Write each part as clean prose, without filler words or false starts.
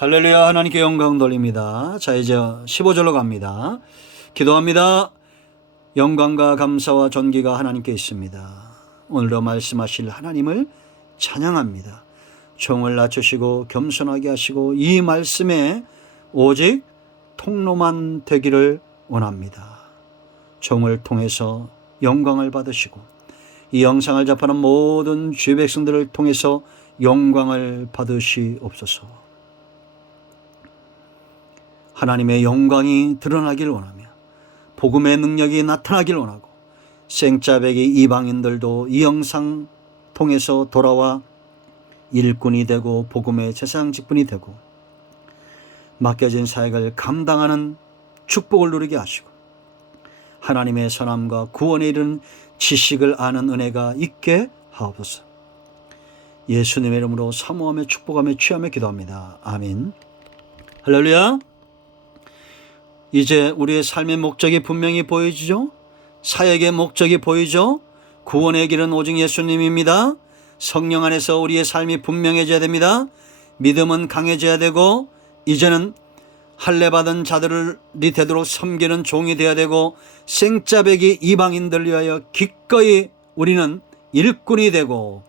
할렐루야. 하나님께 영광 돌립니다. 자, 이제 15절로 갑니다. 기도합니다. 영광과 감사와 존귀가 하나님께 있습니다. 오늘도 말씀하실 하나님을 찬양합니다. 종을 낮추시고 겸손하게 하시고 이 말씀에 오직 통로만 되기를 원합니다. 종을 통해서 영광을 받으시고 이 영상을 접하는 모든 주의 백성들을 통해서 영광을 받으시옵소서. 하나님의 영광이 드러나길 원하며 복음의 능력이 나타나길 원하고 생짜배기 이방인들도 이 영상 통해서 돌아와 일꾼이 되고 복음의 제사장 직분이 되고 맡겨진 사역을 감당하는 축복을 누리게 하시고 하나님의 선함과 구원에 이르는 지식을 아는 은혜가 있게 하옵소서. 예수님의 이름으로 사모하며 축복하며 취하며 기도합니다. 아멘. 할렐루야. 이제 우리의 삶의 목적이 분명히 보이죠? 사역의 목적이 보이죠? 구원의 길은 오직 예수님입니다. 성령 안에서 우리의 삶이 분명해져야 됩니다. 믿음은 강해져야 되고 이제는 할례받은 자들이 되도록 섬기는 종이 되어야 되고 생짜배기 이방인들을 위하여 기꺼이 우리는 일꾼이 되고,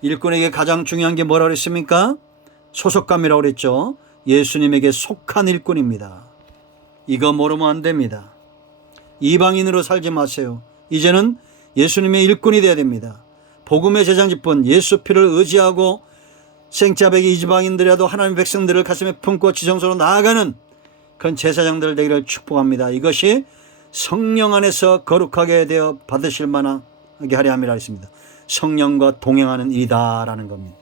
일꾼에게 가장 중요한 게 뭐라고 그랬습니까? 소속감이라고 그랬죠. 예수님에게 속한 일꾼입니다. 이거 모르면 안 됩니다. 이방인으로 살지 마세요. 이제는 예수님의 일꾼이 되어야 됩니다. 복음의 제장직분 예수 피를 의지하고 생짜배기 이방인들이라도 하나님의 백성들을 가슴에 품고 지성소로 나아가는 그런 제사장들 되기를 축복합니다. 이것이 성령 안에서 거룩하게 되어 받으실 만하게 하려 함이라 했습니다. 성령과 동행하는 일이다라는 겁니다.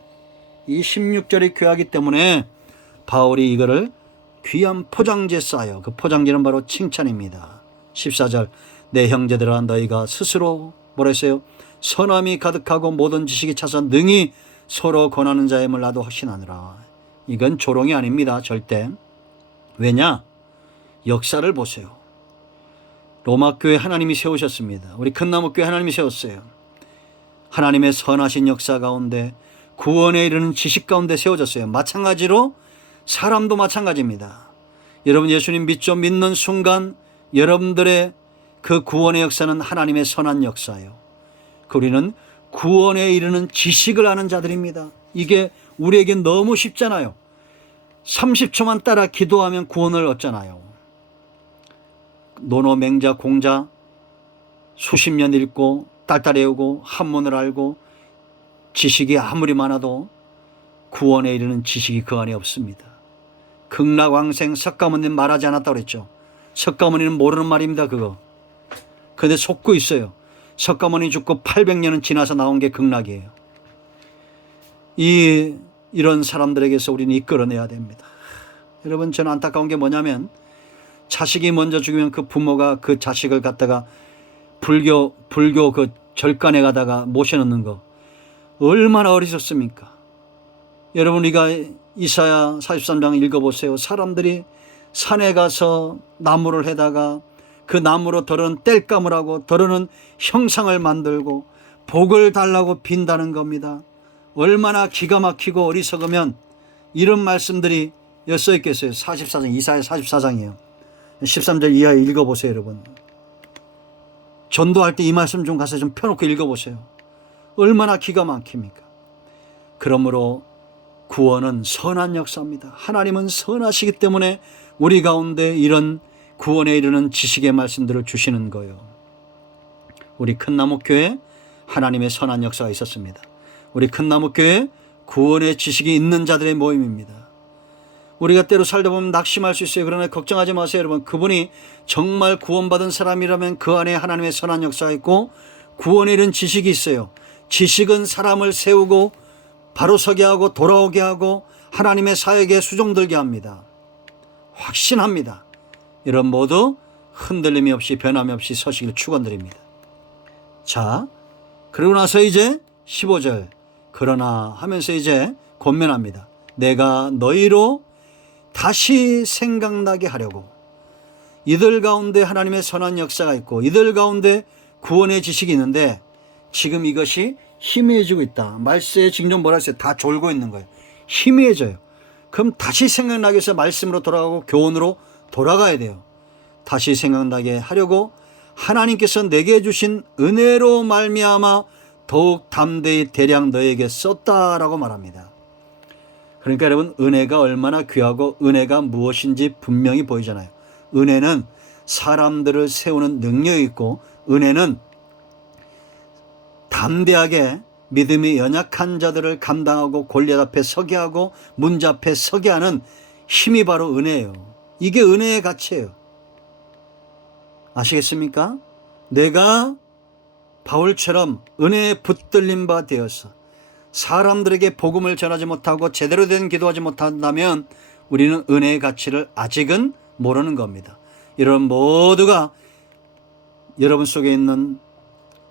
이 16절이 귀하기 때문에 바울이 이거를 귀한 포장지에 쌓여, 그 포장지는 바로 칭찬입니다. 14절 내 형제들아 너희가 스스로 뭐라 했어요? 선함이 가득하고 모든 지식이 차서 능히 서로 권하는 자임을 나도 확신하느라. 이건 조롱이 아닙니다. 절대. 왜냐? 역사를 보세요. 로마교회 하나님이 세우셨습니다. 우리 큰나무교회 하나님이 세웠어요. 하나님의 선하신 역사 가운데 구원에 이르는 지식 가운데 세워졌어요. 마찬가지로 사람도 마찬가지입니다. 여러분 예수님 믿죠? 믿는 순간 여러분들의 그 구원의 역사는 하나님의 선한 역사예요. 우리는 구원에 이르는 지식을 아는 자들입니다. 이게 우리에게 너무 쉽잖아요. 30초만 따라 기도하면 구원을 얻잖아요. 논어 맹자 공자 수십 년 읽고 딸딸 외우고 한문을 알고 지식이 아무리 많아도 구원에 이르는 지식이 그 안에 없습니다. 극락왕생 석가모니는 말하지 않았다고 그랬죠. 석가모니는 모르는 말입니다. 그거. 그런데 속고 있어요. 석가모니 죽고 800년은 지나서 나온 게 극락이에요. 이런 사람들에게서 우리는 이끌어내야 됩니다. 여러분 저는 안타까운 게 뭐냐면 자식이 먼저 죽으면 그 부모가 그 자식을 갖다가 불교 그 절간에 가다가 모셔놓는 거 얼마나 어리석습니까? 여러분 우리가 이사야 43장 읽어보세요. 사람들이 산에 가서 나무를 해다가 그 나무로 더러는 땔감을 하고 더러는 형상을 만들고 복을 달라고 빈다는 겁니다. 얼마나 기가 막히고 어리석으면 이런 말씀들이 써 있겠어요. 44장 이사야 44장이에요. 13절 이하에 읽어보세요. 여러분 전도할 때 이 말씀 좀 가서 좀 펴놓고 읽어보세요. 얼마나 기가 막힙니까? 그러므로 구원은 선한 역사입니다. 하나님은 선하시기 때문에 우리 가운데 이런 구원에 이르는 지식의 말씀들을 주시는 거예요. 우리 큰나무교회 하나님의 선한 역사가 있었습니다. 우리 큰나무교회 구원의 지식이 있는 자들의 모임입니다. 우리가 때로 살다 보면 낙심할 수 있어요. 그러나 걱정하지 마세요. 여러분 그분이 정말 구원받은 사람이라면 그 안에 하나님의 선한 역사가 있고 구원에 이른 지식이 있어요. 지식은 사람을 세우고 바로 서게 하고 돌아오게 하고 하나님의 사역에 수종들게 합니다. 확신합니다. 여러분 모두 흔들림이 없이 변함이 없이 서시길 축원드립니다. 자, 그러고 나서 이제 15절 그러나 하면서 이제 권면합니다. 내가 너희로 다시 생각나게 하려고 이들 가운데 하나님의 선한 역사가 있고 이들 가운데 구원의 지식이 있는데 지금 이것이 희미해지고 있다. 말세의 징조 뭐라 했어요? 다 졸고 있는 거예요. 희미해져요. 그럼 다시 생각나기 위해서 말씀으로 돌아가고 교훈으로 돌아가야 돼요. 다시 생각나게 하려고 하나님께서 내게 주신 은혜로 말미암아 더욱 담대히 대량 너에게 썼다라고 말합니다. 그러니까 여러분, 은혜가 얼마나 귀하고 은혜가 무엇인지 분명히 보이잖아요. 은혜는 사람들을 세우는 능력이 있고, 은혜는 담대하게 믿음이 연약한 자들을 감당하고 골리앗 앞에 서게 하고 문제 앞에 서게 하는 힘이 바로 은혜예요. 이게 은혜의 가치예요. 아시겠습니까? 내가 바울처럼 은혜에 붙들린 바 되어서 사람들에게 복음을 전하지 못하고 제대로 된 기도하지 못한다면 우리는 은혜의 가치를 아직은 모르는 겁니다. 이런 모두가 여러분 속에 있는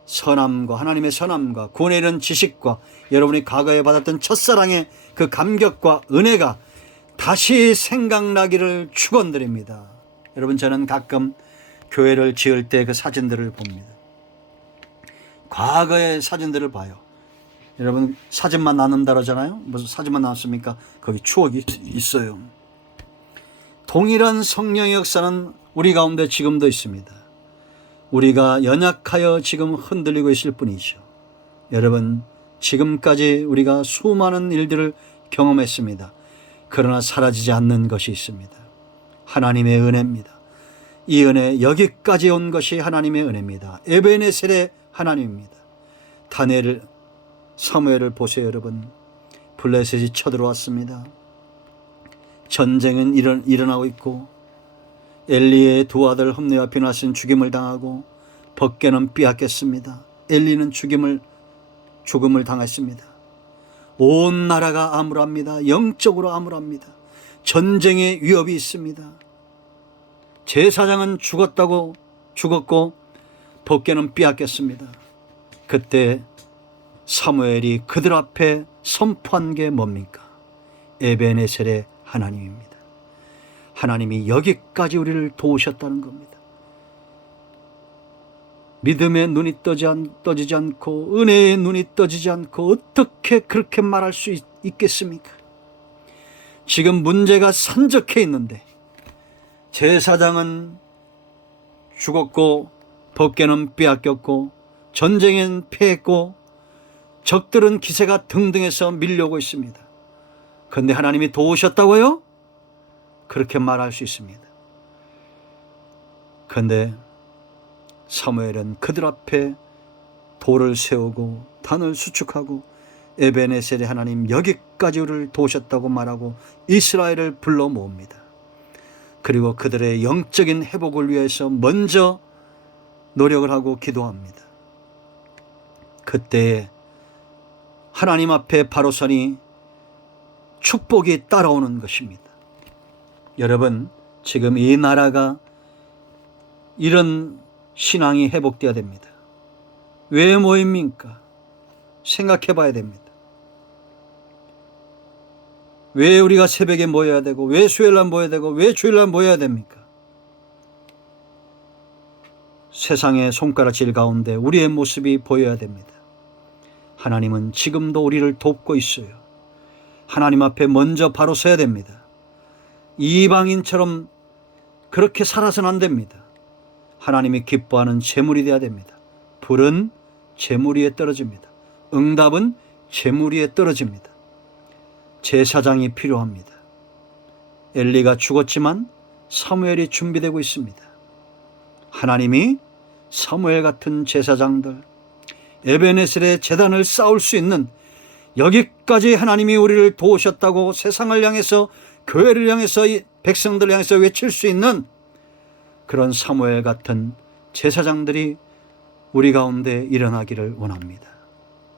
선함과 하나님의 선함과 구원에 이른 지식과 여러분이 과거에 받았던 첫사랑의 그 감격과 은혜가 다시 생각나기를 축원드립니다. 여러분, 저는 가끔 교회를 지을 때 그 사진들을 봅니다. 과거의 사진들을 봐요. 여러분, 사진만 남는다 그러잖아요. 무슨 사진만 남습니까? 거기 추억이 있어요. 동일한 성령의 역사는 우리 가운데 지금도 있습니다. 우리가 연약하여 지금 흔들리고 있을 뿐이죠. 여러분, 지금까지 우리가 수많은 일들을 경험했습니다. 그러나 사라지지 않는 것이 있습니다. 하나님의 은혜입니다. 이 은혜, 여기까지 온 것이 하나님의 은혜입니다. 에베네셀의 하나님입니다. 다니엘, 사무엘을 보세요. 여러분, 블레셋이 쳐들어왔습니다. 전쟁은 일어나고 있고, 엘리의 두 아들 홈리와 비나스는 죽임을 당하고 법궤는 빼앗겼습니다. 엘리는 죽음을 당했습니다. 온 나라가 암울합니다. 영적으로 암울합니다. 전쟁의 위협이 있습니다. 제사장은 죽었고 법궤는 빼앗겼습니다. 그때 사무엘이 그들 앞에 선포한 게 뭡니까? 에베네셀의 하나님입니다. 하나님이 여기까지 우리를 도우셨다는 겁니다. 믿음의 눈이 떠지지 않고 은혜의 눈이 떠지지 않고 어떻게 그렇게 말할 수 있겠습니까? 지금 문제가 산적해 있는데 제사장은 죽었고 법궤는 빼앗겼고 전쟁엔 패했고 적들은 기세가 등등해서 밀려오고 있습니다. 그런데 하나님이 도우셨다고요? 그렇게 말할 수 있습니다. 그런데 사무엘은 그들 앞에 돌을 세우고 단을 수축하고 에베네셀의 하나님 여기까지 우리를 도우셨다고 말하고 이스라엘을 불러 모읍니다. 그리고 그들의 영적인 회복을 위해서 먼저 노력을 하고 기도합니다. 그때 하나님 앞에 바로 서니 축복이 따라오는 것입니다. 여러분, 지금 이 나라가 이런 신앙이 회복되어야 됩니다. 왜 모입니까? 생각해 봐야 됩니다. 왜 우리가 새벽에 모여야 되고, 왜 수요일날 모여야 되고, 왜 주일날 모여야 됩니까? 세상의 손가락질 가운데 우리의 모습이 보여야 됩니다. 하나님은 지금도 우리를 돕고 있어요. 하나님 앞에 먼저 바로 서야 됩니다. 이방인처럼 그렇게 살아서는 안 됩니다. 하나님이 기뻐하는 제물이 되어야 됩니다. 불은 제물 위에 떨어집니다. 응답은 제물 위에 떨어집니다. 제사장이 필요합니다. 엘리가 죽었지만 사무엘이 준비되고 있습니다. 하나님이 사무엘 같은 제사장들, 에베네셀의 제단을 쌓을 수 있는, 여기까지 하나님이 우리를 도우셨다고 세상을 향해서, 교회를 향해서, 백성들을 향해서 외칠 수 있는 그런 사무엘 같은 제사장들이 우리 가운데 일어나기를 원합니다.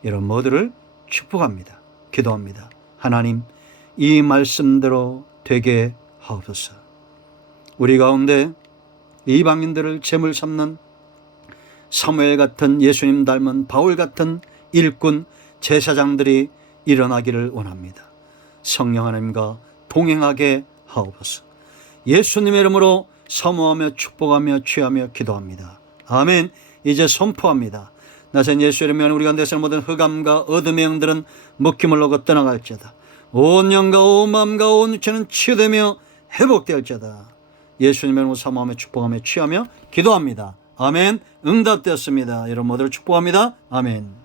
이런 모두를 축복합니다. 기도합니다. 하나님, 이 말씀대로 되게 하옵소서. 우리 가운데 이방인들을 제물 삼는 사무엘 같은, 예수님 닮은 바울 같은 일꾼 제사장들이 일어나기를 원합니다. 성령 하나님과 동행하게 하옵소서. 예수님의 이름으로 사모하며 축복하며 취하며 기도합니다. 아멘. 이제 선포합니다. 나선 예수 이름으로 우리 가운데서 모든 흑암과 어둠의 영들은 묶임을 놓고 떠나갈지어다. 온 영과 온 마음과 온 육체는 치유되며 회복될지어다. 예수님의 이름으로 사모하며 축복하며 취하며 기도합니다. 아멘. 응답되었습니다. 여러분 모두를 축복합니다. 아멘.